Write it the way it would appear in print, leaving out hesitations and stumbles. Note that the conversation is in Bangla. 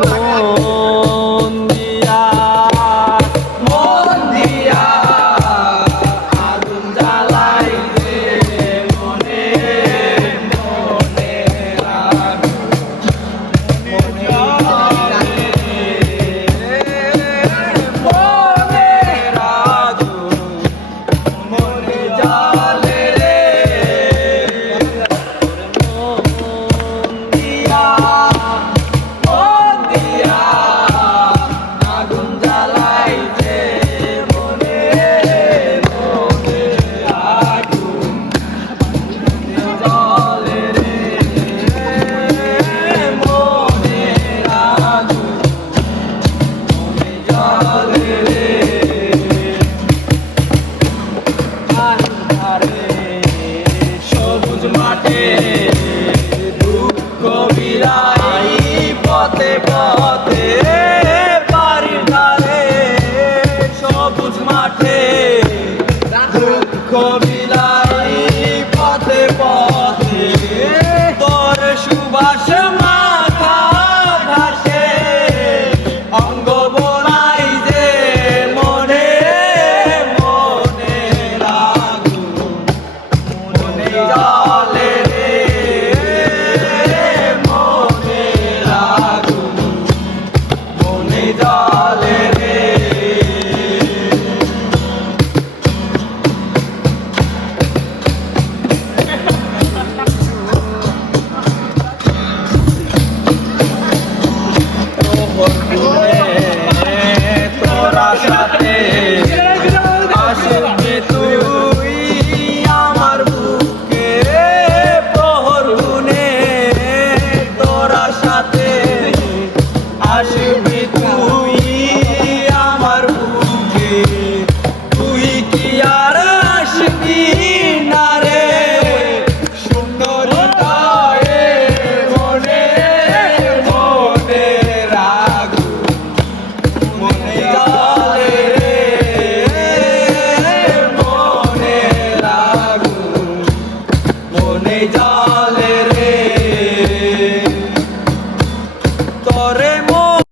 মন দিয়া আগুন জ্বালাইতে মনে মনে সবুজ মাঠে দুঃখ বিলাই পথে পথে বাড়ির ধারে সবুজ মাঠে দুঃখ বিলাই পথে পথে তোর সুবাস মাথা ঘাসে অঙ্গ বোলাই যে মনে মনে আগুন মনে জ্বলে রে মনে আগুন মনে জ্বলে রে তোরা সাথে আসবি তুই আমার বুকে প্রহর গুনে তোরা সাথে আসবি